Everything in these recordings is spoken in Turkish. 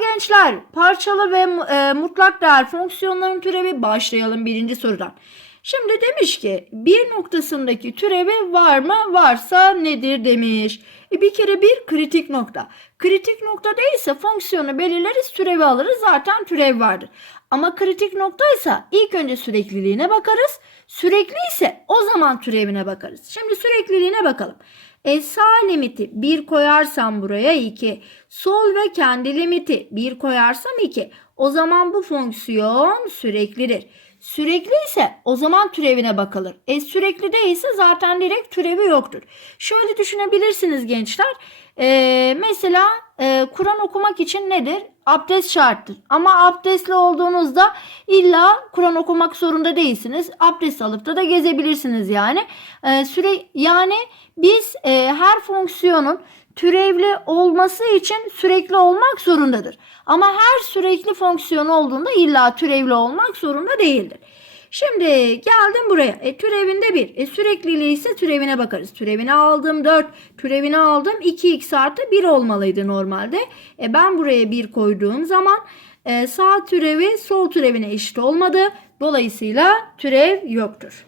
gençler parçalı ve e, mutlak değer fonksiyonların türevi başlayalım birinci sorudan. Şimdi demiş ki bir noktasındaki türevi var mı varsa nedir demiş. E, bir kere bir kritik nokta. Kritik nokta değilse fonksiyonu belirleriz türevi alırız zaten türev vardır. Ama kritik noktaysa ilk önce sürekliliğine bakarız. Sürekli ise o zaman türevine bakarız. Şimdi sürekliliğine bakalım. E, sağ limiti 1 koyarsam buraya 2. Sol ve kendi limiti 1 koyarsam 2. O zaman bu fonksiyon süreklidir. Sürekli ise o zaman türevine bakılır. E sürekli değilse zaten direkt türevi yoktur. Şöyle düşünebilirsiniz gençler. E, mesela e, Kur'an okumak için nedir? Abdest şarttır. Ama abdestli olduğunuzda illa Kur'an okumak zorunda değilsiniz. Abdest alıp da da gezebilirsiniz yani. E, süre yani biz e, her fonksiyonun türevli olması için sürekli olmak zorundadır. Ama her sürekli fonksiyon olduğunda illa türevli olmak zorunda değildir. Şimdi geldim buraya. E, türevinde 1. E, sürekliliği ise türevine bakarız. Türevini aldım 4. Türevini aldım 2x artı 1 olmalıydı normalde. E, ben buraya 1 koyduğum zaman e, sağ türevi sol türevine eşit olmadı. Dolayısıyla türev yoktur.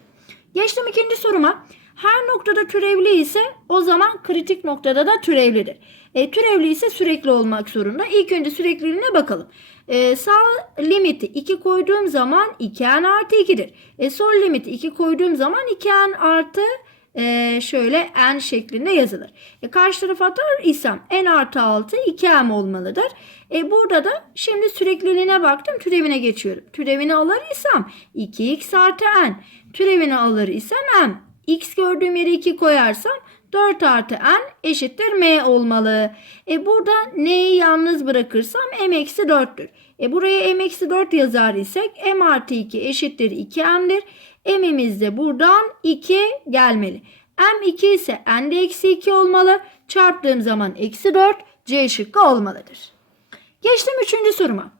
Geçtim ikinci soruma. Her noktada türevli ise o zaman kritik noktada da türevlidir. E, türevli ise sürekli olmak zorunda. İlk önce sürekliliğine bakalım. E, sağ limiti 2 koyduğum zaman 2n artı 2'dir. E, sol limiti 2 koyduğum zaman 2n artı e, şöyle n şeklinde yazılır. E, karşı tarafa atar isem n artı 6 2m olmalıdır. E, burada da şimdi sürekliliğine baktım türevine geçiyorum. Türevini alır isem 2x artı n. Türevini alır isem m. x gördüğüm yere 2 koyarsam 4 artı n eşittir m olmalı. E burada n'yi yalnız bırakırsam m eksi 4'tür. E buraya m eksi 4 yazar isek m artı 2 eşittir 2m'dir. m'imiz de buradan 2 gelmeli. m 2 ise n de eksi 2 olmalı. Çarptığım zaman eksi 4 c şıkkı olmalıdır. Geçtim üçüncü soruma.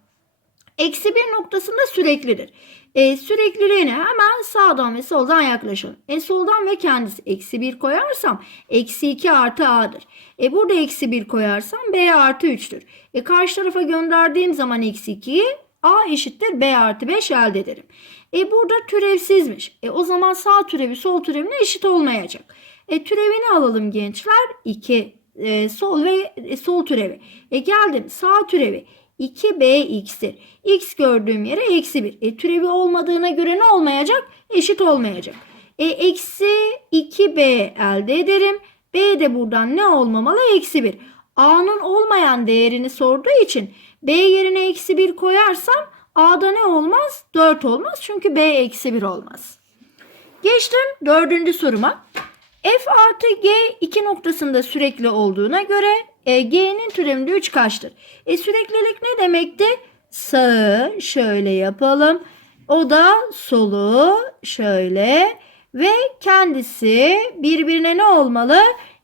Eksi bir noktasında süreklidir. E, sürekliliğine hemen sağdan ve soldan yaklaşalım. E, soldan ve kendisi eksi 1 koyarsam eksi 2 artı a'dır. E, burada eksi 1 koyarsam b artı 3'tür. E, karşı tarafa gönderdiğim zaman eksi 2'yi a eşittir b artı 5 elde ederim. E, burada türevsizmiş. E, o zaman sağ türevi sol türevine eşit olmayacak. E, türevini alalım gençler. 2 e, sol ve e, sol türevi. E, geldim sağ türevi. 2bx'tir. x gördüğüm yere eksi 1. E, türevi olmadığına göre ne olmayacak? Eşit olmayacak. E, eksi 2b elde ederim. b de buradan ne olmamalı? Eksi 1. a'nın olmayan değerini sorduğu için b yerine eksi 1 koyarsam a'da ne olmaz? 4 olmaz. Çünkü b eksi 1 olmaz. Geçtim dördüncü soruma. F artı G iki noktasında sürekli olduğuna göre e, G'nin türevinde 3 kaçtır? E, süreklilik ne demekti? Sağı şöyle yapalım. O da solu şöyle ve kendisi birbirine ne olmalı?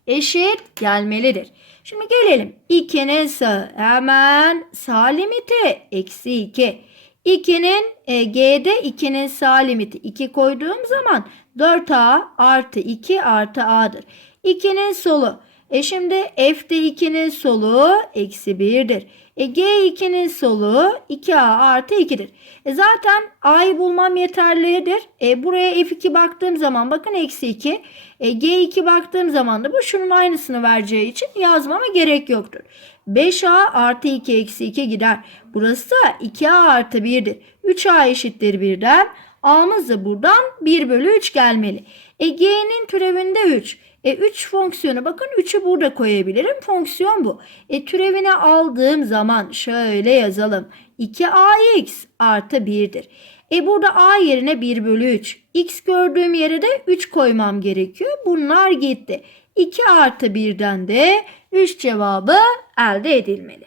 Eşit gelmelidir. Şimdi gelelim. 2'nin sağı hemen sağ limiti eksi 2. 2'nin e, G'de 2'nin sağ limiti 2 koyduğum zaman 4A artı 2 artı A'dır. 2'nin solu. E şimdi F'de 2'nin solu eksi 1'dir. E G2'nin solu 2A artı 2'dir. E zaten A'yı bulmam yeterlidir. E buraya F2 baktığım zaman bakın eksi 2. E G2 baktığım zaman da bu şunun aynısını vereceği için yazmama gerek yoktur. 5A artı 2 eksi 2 gider. Burası da 2A artı 1'dir. 3A eşittir 1'den. A'mız da buradan 1 bölü 3 gelmeli. E G'nin türevinde 3. E 3 fonksiyonu bakın 3'ü burada koyabilirim. Fonksiyon bu. E türevini aldığım zaman şöyle yazalım. 2ax artı 1'dir. E burada a yerine 1 bölü 3. x gördüğüm yere de 3 koymam gerekiyor. Bunlar gitti. 2 artı 1'den de 3 cevabı elde edilmeli.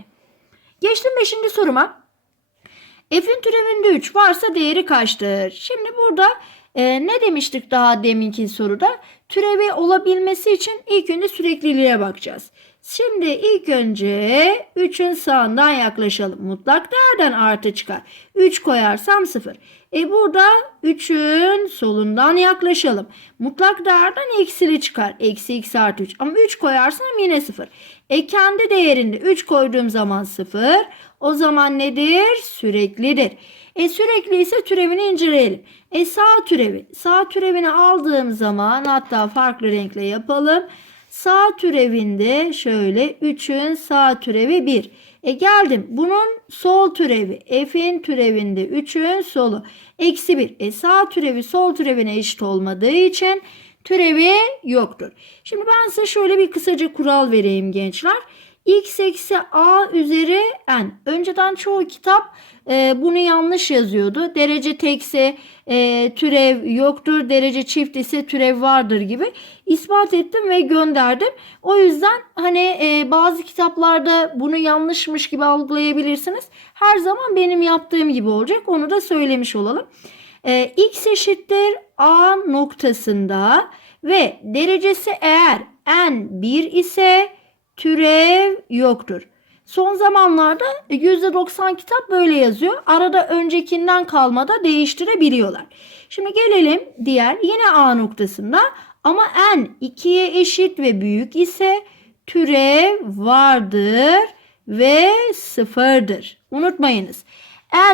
Geçtim 5. soruma. F'in türevinde 3 varsa değeri kaçtır? Şimdi burada e, ne demiştik daha deminki soruda? Türevi olabilmesi için ilk önce sürekliliğe bakacağız. Şimdi ilk önce 3'ün sağından yaklaşalım. Mutlak değerden artı çıkar. 3 koyarsam 0. E burada 3'ün solundan yaklaşalım. Mutlak değerden eksili çıkar. Eksi x artı 3. Ama 3 koyarsam yine 0. E kendi değerinde 3 koyduğum zaman 0. O zaman nedir? Süreklidir. E sürekli ise türevini inceleyelim. E sağ türevi. Sağ türevini aldığım zaman hatta farklı renkle yapalım. Sağ türevinde şöyle 3'ün sağ türevi 1. E geldim. Bunun sol türevi. F'in türevinde 3'ün solu. Eksi 1. E sağ türevi sol türevine eşit olmadığı için türevi yoktur. Şimdi ben size şöyle bir kısaca kural vereyim gençler. X eksi a üzeri n. Önceden çoğu kitap e, bunu yanlış yazıyordu. Derece tekse e, türev yoktur, derece çift ise türev vardır gibi ispat ettim ve gönderdim. O yüzden hani e, bazı kitaplarda bunu yanlışmış gibi algılayabilirsiniz. Her zaman benim yaptığım gibi olacak. Onu da söylemiş olalım. E, x eşittir a noktasında ve derecesi eğer n 1 ise türev yoktur. Son zamanlarda %90 kitap böyle yazıyor. Arada öncekinden kalma da değiştirebiliyorlar. Şimdi gelelim diğer yine A noktasında ama n 2'ye eşit ve büyük ise türev vardır ve sıfırdır. Unutmayınız.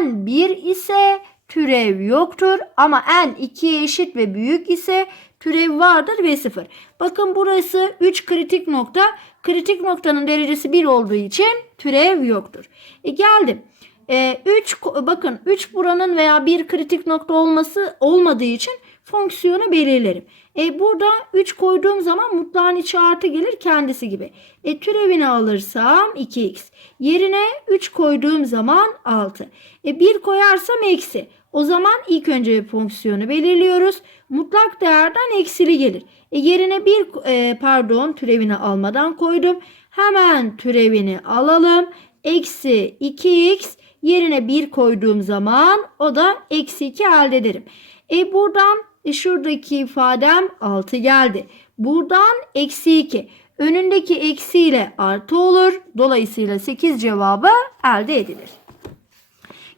n 1 ise türev yoktur ama n 2'ye eşit ve büyük ise türev vardır ve sıfır. Bakın burası 3 kritik nokta. Kritik noktanın derecesi 1 olduğu için türev yoktur. E geldim. 3 e, bakın 3 buranın veya 1 kritik nokta olması olmadığı için fonksiyonu belirlerim. E burada 3 koyduğum zaman mutlağın içi artı gelir kendisi gibi. E türevini alırsam 2x. Yerine 3 koyduğum zaman 6. E 1 koyarsam eksi. O zaman ilk önce fonksiyonu belirliyoruz. Mutlak değerden eksili gelir. E yerine bir e, pardon türevini almadan koydum. Hemen türevini alalım. Eksi 2x yerine 1 koyduğum zaman o da eksi 2 elde ederim. E buradan e, şuradaki ifadem 6 geldi. Buradan eksi 2. Önündeki eksi ile artı olur. Dolayısıyla 8 cevabı elde edilir.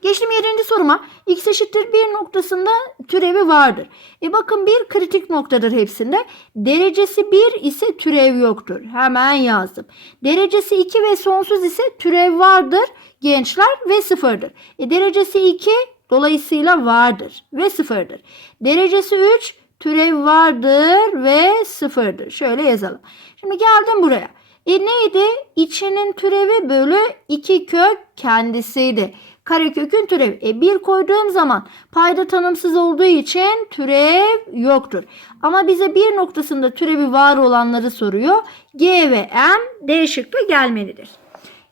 Geçtim 7. soruma. X eşittir 1 noktasında türevi vardır. E bakın bir kritik noktadır hepsinde. Derecesi 1 ise türev yoktur. Hemen yazdım. Derecesi 2 ve sonsuz ise türev vardır gençler ve sıfırdır. E derecesi 2 dolayısıyla vardır ve sıfırdır. Derecesi 3 türev vardır ve sıfırdır. Şöyle yazalım. Şimdi geldim buraya. E neydi? İçinin türevi bölü 2 kök kendisiydi karekökün türevi. E 1 koyduğum zaman payda tanımsız olduğu için türev yoktur. Ama bize bir noktasında türevi var olanları soruyor. G ve M D şıkkı gelmelidir.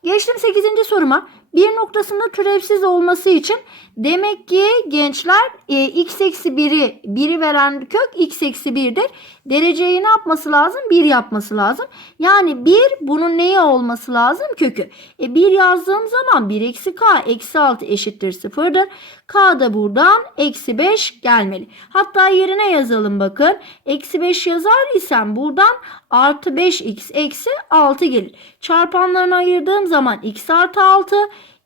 Geçtim 8. soruma bir noktasında türevsiz olması için demek ki gençler e, x eksi 1'i 1'i veren kök x eksi 1'dir. Dereceyi ne yapması lazım? 1 yapması lazım. Yani 1 bunun neyi olması lazım? Kökü. E 1 yazdığım zaman 1 eksi k eksi 6 eşittir 0'dır. K da buradan eksi 5 gelmeli. Hatta yerine yazalım bakın. Eksi 5 yazar isem buradan artı 5x eksi 6 gelir. Çarpanlarını ayırdığım zaman x artı 6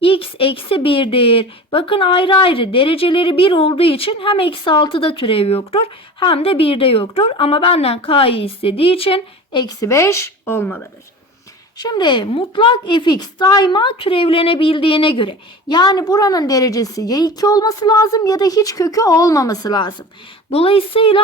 x eksi 1'dir. Bakın ayrı ayrı dereceleri 1 olduğu için hem eksi 6'da türev yoktur hem de 1'de yoktur. Ama benden k'yı istediği için eksi 5 olmalıdır. Şimdi mutlak fx daima türevlenebildiğine göre yani buranın derecesi ya 2 olması lazım ya da hiç kökü olmaması lazım. Dolayısıyla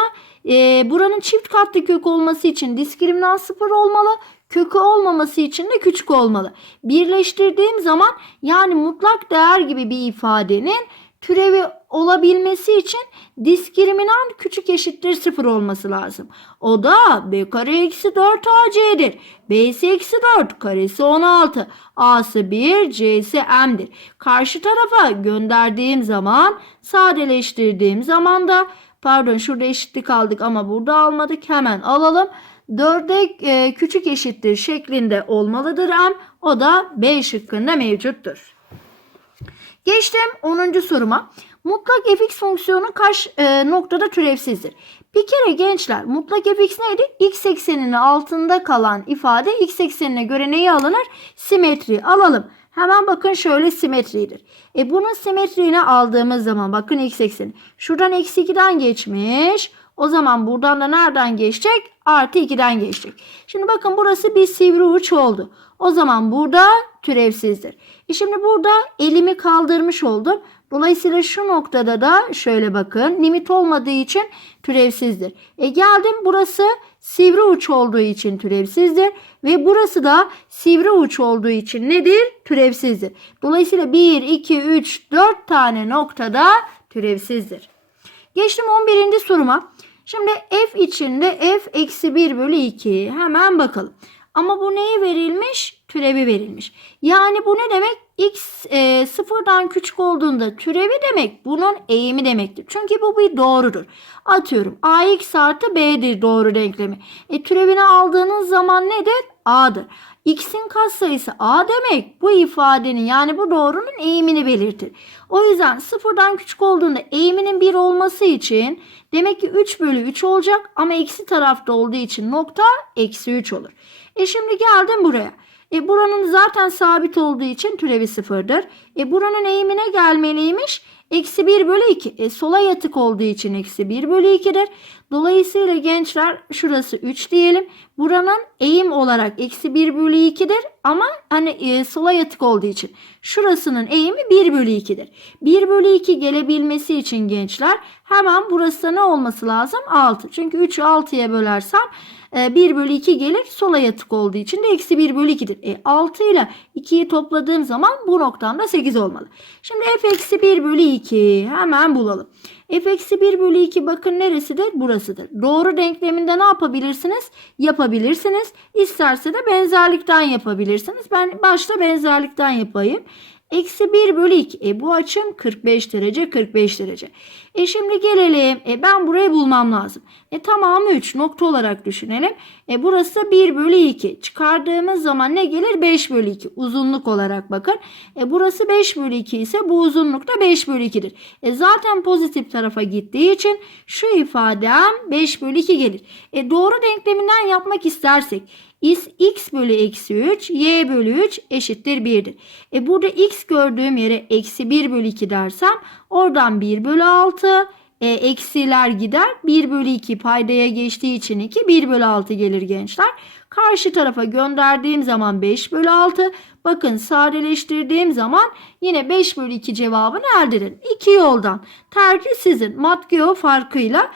e, buranın çift katlı kök olması için diskriminant 0 olmalı. Kökü olmaması için de küçük olmalı. Birleştirdiğim zaman yani mutlak değer gibi bir ifadenin türevi olabilmesi için diskriminant küçük eşittir 0 olması lazım. O da b kare eksi 4 ac'dir. b'si eksi 4 karesi 16 a'sı 1 c'si m'dir. Karşı tarafa gönderdiğim zaman sadeleştirdiğim zaman da pardon şurada eşitlik aldık ama burada almadık hemen alalım. 4'e e, küçük eşittir şeklinde olmalıdır m. O da B şıkkında mevcuttur. Geçtim 10. soruma. Mutlak fx fonksiyonu kaç e, noktada türevsizdir? Bir kere gençler mutlak fx neydi? x ekseninin altında kalan ifade x eksenine göre neyi alınır? Simetri alalım. Hemen bakın şöyle simetridir. E bunun simetriğini aldığımız zaman bakın x ekseni. Şuradan eksi 2'den geçmiş. O zaman buradan da nereden geçecek? Artı 2'den geçecek. Şimdi bakın burası bir sivri uç oldu. O zaman burada türevsizdir. E şimdi burada elimi kaldırmış oldum. Dolayısıyla şu noktada da şöyle bakın limit olmadığı için türevsizdir. E geldim burası sivri uç olduğu için türevsizdir. Ve burası da sivri uç olduğu için nedir? Türevsizdir. Dolayısıyla 1, 2, 3, 4 tane noktada türevsizdir. Geçtim 11. soruma. Şimdi f içinde f eksi 1 bölü 2. Hemen bakalım. Ama bu neye verilmiş? Türevi verilmiş. Yani bu ne demek? X e, sıfırdan küçük olduğunda türevi demek bunun eğimi demektir. Çünkü bu bir doğrudur. Atıyorum ax artı b'dir doğru denklemi. E, türevini aldığınız zaman nedir? a'dır. x'in katsayısı a demek bu ifadenin yani bu doğrunun eğimini belirtir. O yüzden sıfırdan küçük olduğunda eğiminin 1 olması için demek ki 3 bölü 3 olacak ama eksi tarafta olduğu için nokta eksi 3 olur. E şimdi geldim buraya. E buranın zaten sabit olduğu için türevi sıfırdır. E buranın eğimine gelmeliymiş. Eksi 1 bölü 2. E sola yatık olduğu için eksi 1 bölü 2'dir. Dolayısıyla gençler şurası 3 diyelim. Buranın eğim olarak eksi 1 bölü 2'dir. Ama hani e, sola yatık olduğu için. Şurasının eğimi 1 bölü 2'dir. 1 bölü 2 gelebilmesi için gençler hemen burası ne olması lazım? 6. Çünkü 3'ü 6'ya bölersem 1 bölü 2 gelir. Sola yatık olduğu için de eksi 1 bölü 2'dir. E 6 ile 2'yi topladığım zaman bu noktamda 8 olmalı. Şimdi f eksi 1 bölü 2 hemen bulalım. F eksi 1 bölü 2 bakın neresidir? Burasıdır. Doğru denkleminde ne yapabilirsiniz? Yapabilirsiniz. İsterse de benzerlikten yapabilirsiniz. Ben başta benzerlikten yapayım. Eksi 1 bölü 2. E bu açım 45 derece 45 derece. E şimdi gelelim. E ben burayı bulmam lazım. E tamamı 3 nokta olarak düşünelim. E burası 1 bölü 2. Çıkardığımız zaman ne gelir? 5 bölü 2. Uzunluk olarak bakın. E burası 5 bölü 2 ise bu uzunluk da 5 bölü 2'dir. E zaten pozitif tarafa gittiği için şu ifadem 5 bölü 2 gelir. E doğru denkleminden yapmak istersek is x bölü eksi 3 y bölü 3 eşittir 1'dir. E burada x gördüğüm yere eksi 1 bölü 2 dersem oradan 1 bölü 6 e, eksiler gider. 1 bölü 2 paydaya geçtiği için 2 1 bölü 6 gelir gençler. Karşı tarafa gönderdiğim zaman 5 bölü 6. Bakın sadeleştirdiğim zaman yine 5 bölü 2 cevabını elde ederim. İki yoldan. Tercih sizin. Matgeo farkıyla.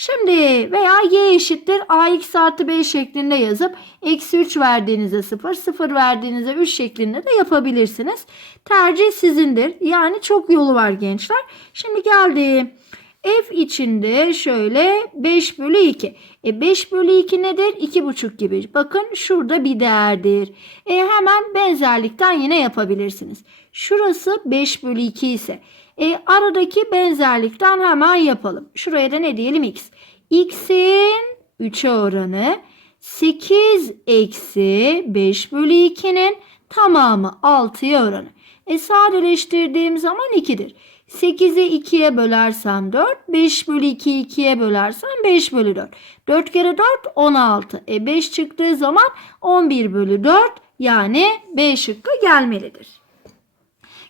Şimdi veya y eşittir ax artı b şeklinde yazıp eksi 3 verdiğinizde 0, 0 verdiğinizde 3 şeklinde de yapabilirsiniz. Tercih sizindir. Yani çok yolu var gençler. Şimdi geldi. F içinde şöyle 5 bölü 2. E 5 bölü 2 nedir? 2,5 gibi. Bakın şurada bir değerdir. E hemen benzerlikten yine yapabilirsiniz. Şurası 5 bölü 2 ise e, aradaki benzerlikten hemen yapalım. Şuraya da ne diyelim x. x'in 3'e oranı 8 eksi 5 bölü 2'nin tamamı 6'ya oranı. E sadeleştirdiğim zaman 2'dir. 8'i 2'ye bölersem 4, 5 bölü 2'yi 2'ye bölersem 5 bölü 4. 4 kere 4 16. E 5 çıktığı zaman 11 bölü 4 yani B şıkkı gelmelidir.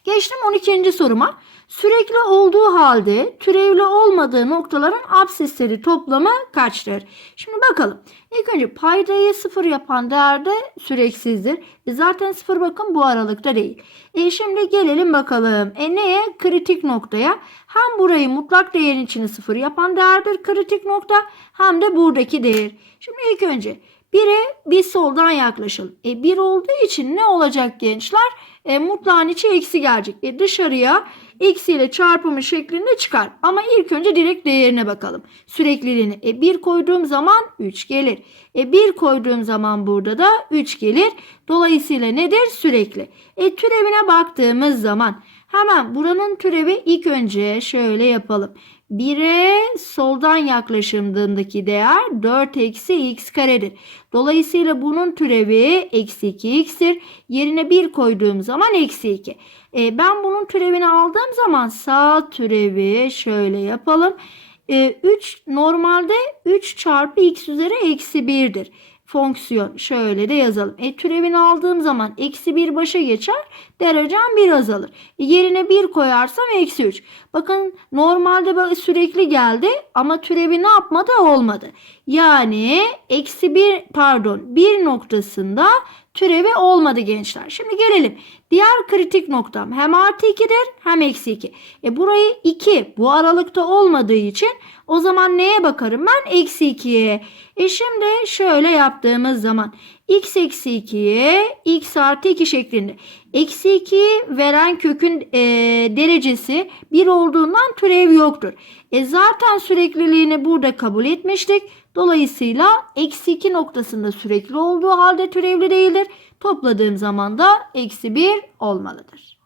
Geçtim 12. soruma. Sürekli olduğu halde türevli olmadığı noktaların absisleri toplamı kaçtır? Şimdi bakalım. İlk önce paydayı sıfır yapan değerde süreksizdir. E zaten sıfır bakın bu aralıkta değil. E şimdi gelelim bakalım. E neye? Kritik noktaya. Hem burayı mutlak değerin içine sıfır yapan değerdir kritik nokta hem de buradaki değer. Şimdi ilk önce 1'e bir soldan yaklaşalım. E 1 olduğu için ne olacak gençler? E, mutlağın içi eksi gelecek. E, dışarıya eksi ile çarpımı şeklinde çıkar. Ama ilk önce direkt değerine bakalım. Sürekliliğini. E 1 koyduğum zaman 3 gelir. E 1 koyduğum zaman burada da 3 gelir. Dolayısıyla nedir? Sürekli. E türevine baktığımız zaman hemen buranın türevi ilk önce şöyle yapalım. 1'e soldan yaklaşımdaki değer 4 eksi x karedir. Dolayısıyla bunun türevi eksi 2x'tir. Yerine 1 koyduğum zaman eksi 2. E, ben bunun türevini aldığım zaman sağ türevi şöyle yapalım. 3 normalde 3 çarpı x üzeri eksi 1'dir. Fonksiyon şöyle de yazalım. E, türevini aldığım zaman eksi 1 başa geçer. Derecem 1 azalır. E, yerine 1 koyarsam eksi 3. Bakın normalde böyle sürekli geldi ama türevi ne yapmadı olmadı. Yani eksi 1 pardon 1 noktasında türevi olmadı gençler. Şimdi gelelim. Diğer kritik noktam hem artı 2'dir hem eksi 2. E burayı 2 bu aralıkta olmadığı için o zaman neye bakarım ben? Eksi 2'ye. E şimdi şöyle yaptığımız zaman x eksi 2'ye x artı 2 şeklinde. Eksi 2'yi veren kökün e, derecesi 1 olduğundan türev yoktur. E zaten sürekliliğini burada kabul etmiştik. Dolayısıyla eksi 2 noktasında sürekli olduğu halde türevli değildir. Topladığım zaman da eksi 1 olmalıdır.